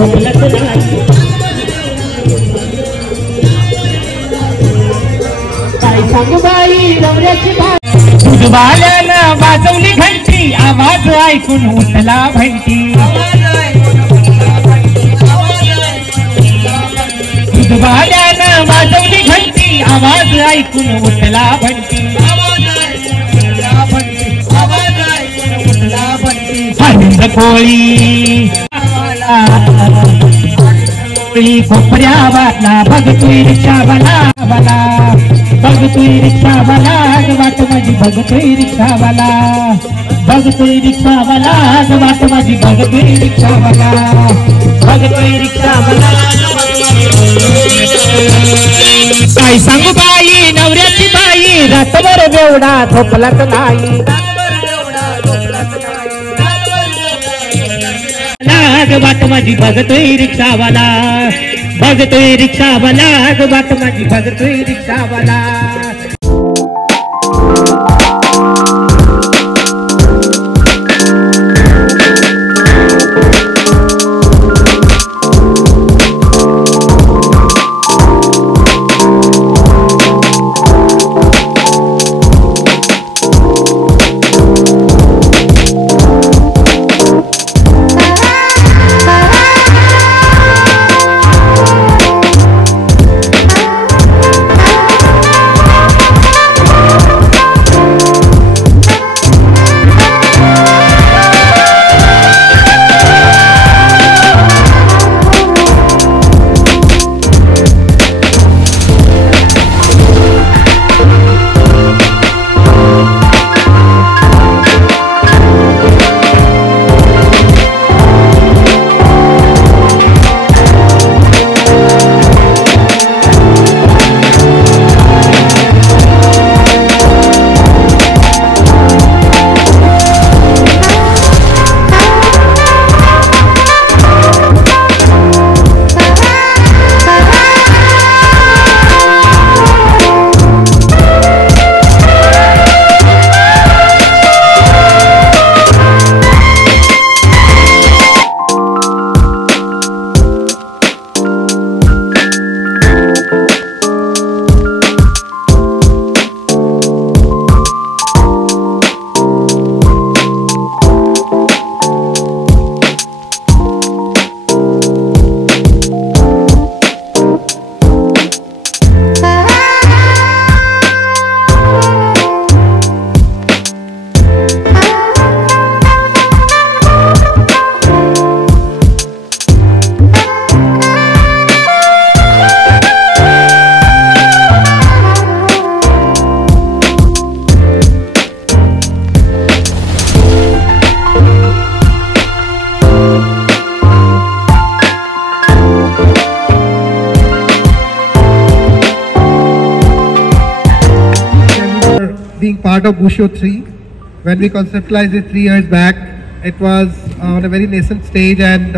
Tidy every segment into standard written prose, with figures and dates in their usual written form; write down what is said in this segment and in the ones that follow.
झोपलत नाही काय सांगू बाई नवऱ्याची बाई दूधवाल्यानं वाजवली घंटी आवाज ऐकून उठला भंटी दूधवाल्यानं वाजवली घंटी आवाज ऐकून उठला भंटी हरिंद कोळी खोपऱ्यावाला बघतोय रिक्षावाला वाला बघतोय रिक्षावाला वाट माझी बघतोय रिक्षावाला बघतोय रिक्षावाला वाट माझी बघतोय रिक्षावाला बघतोय रिक्षावाला काय सांगू बाई नवऱ्याची बाई रातभर बेवडा झोपलाच नाही वाट माझी बघतोय रिक्षावाला बघतोय रिक्षावाला वाट माझी बघतोय रिक्षावाला Being part of Busho 3, when we conceptualized it 3 years back, it was on a very nascent stage, and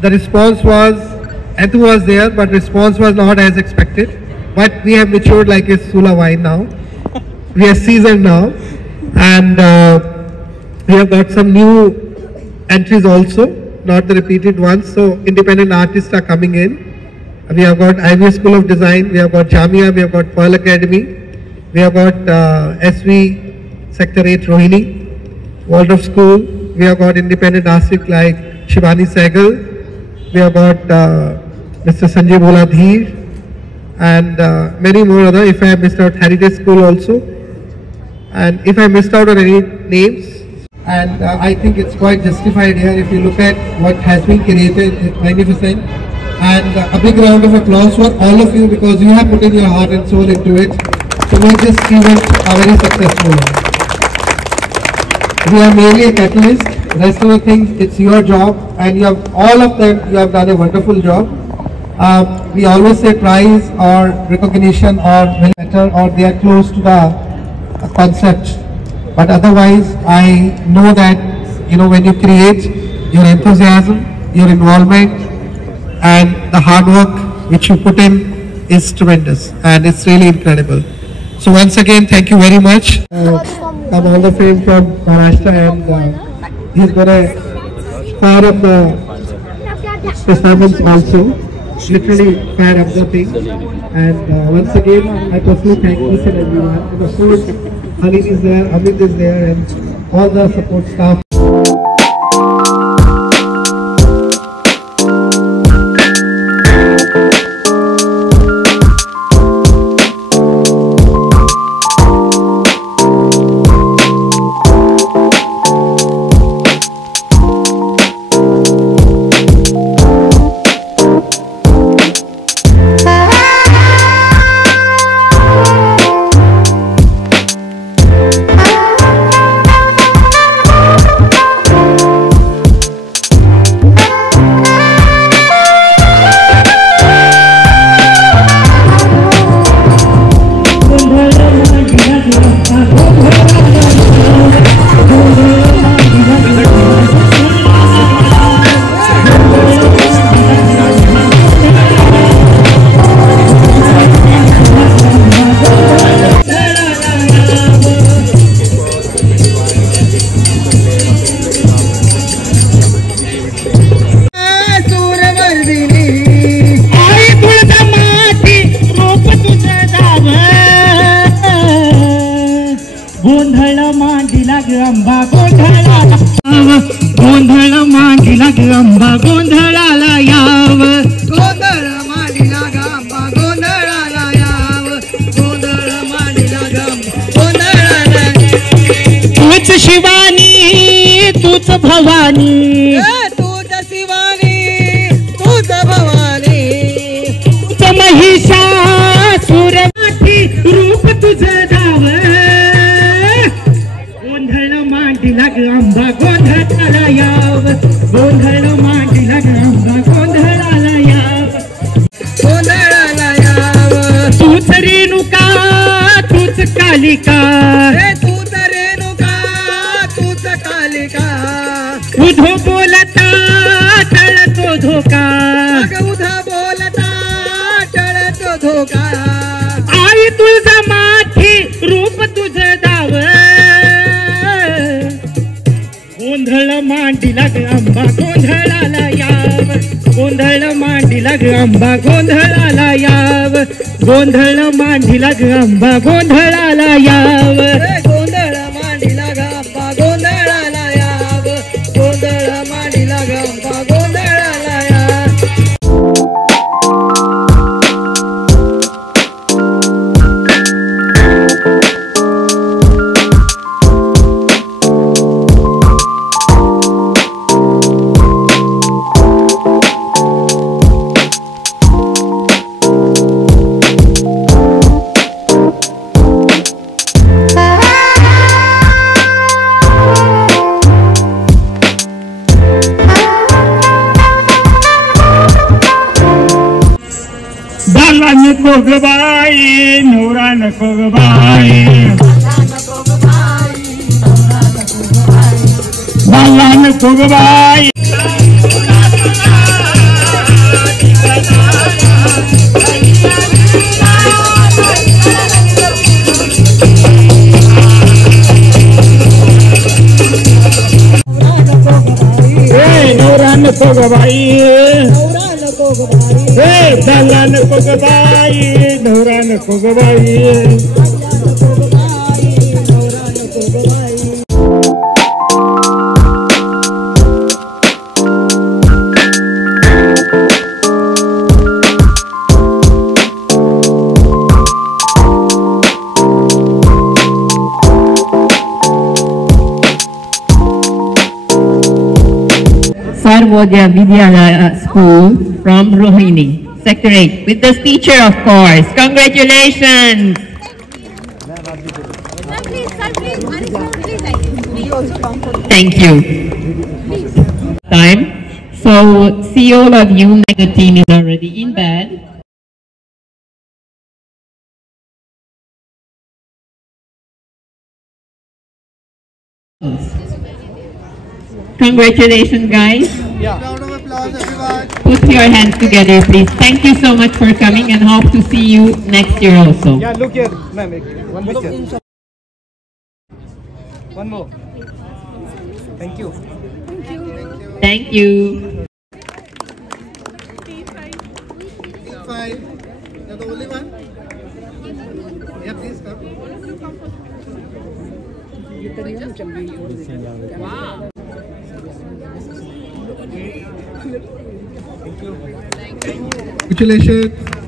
the response was, Enthus was there, but response was not as expected. But we have matured like a Sula wine now. We are seasoned now, and we have got some new entries also, not the repeated ones. So independent artists are coming in. We have got Ivy School of Design, we have got Jamia, we have got Pearl Academy. We have got SV Sector 8 Rohini, Waldorf School. We have got independent artists like Shivani Sehgal. We have got Mr. Sanjay Boladhir and many more other. If I have missed out, Heritage School also. And if I missed out on any names, and I think it's quite justified here if you look at what has been created, it's magnificent. And a big round of applause for all of you because you have put in your heart and soul into it to make this event a very successful one. We are merely a catalyst. Rest of the things, it's your job, and you have all of them. You have done a wonderful job. We always say prize or recognition or better, or they are close to the concept. But otherwise, I know that when you create, your enthusiasm, your involvement, and the hard work which you put in is tremendous, and it's really incredible. So once again, thank you very much. Come all the fame from Maharashtra, and he's going to fire up the performance also. Literally fed up the thing. And once again, I personally thank each and everyone. And of course, Anil is there, Amit is there, and all the support staff. गोंधळ मांडीला ग अंबा गोंधळाला गोंधळ मांडीला ग अंबा गोंधळाला याव गोंधळ मांडीला ग अंबा गोंधळाला याव गोंधळ मांडीला ग गोंधळाला तूच शिवानी तूच भवानी तूच शिवानी तूच भवानी तूच महिषासुर रूप तुझं धाव गोंधळ मांडीला ग अंबा गोंधळाला याव गोंधळ मांडीला ग अंबा गोंधळाला याव गोंधळाला याव तूच रेणुका तूच कालिका तूच रेणुका तूच कालिका उधो बोलता टळतो धोका उधा बोलता टळतो धोका आई तुझा माथी रूप तुझं दाव गोंधळ मांडीला ग अंबा गोंधळाला याव गोंधळ मांडीला ग अंबा गोंधळाला याव गोंधळ मांडीला ग अंबा गोंधळाला याव गोंधळ मांडीला ग अंबा गोंधळाला याव गोंधळ मांडीला ग अंबा गोंधळाला याव बाला नको ग बाई नवरा नको ग बाई बाला नको ग बाई नवरा नको ग बाई बाला नको ग बाई नवरा नको ग by Sarvodaya Vidyalaya School from Rohini, Sector 8, with this teacher, of course. Congratulations! Thank you. Time. So, see all of you. The team is already in bed. Congratulations, guys. Round of applause, everyone. Put your hands together, please. Thank you so much for coming and hope to see you next year also. Yeah, look here, ma'am. One picture. One more. Thank you. Thank you. Congratulations.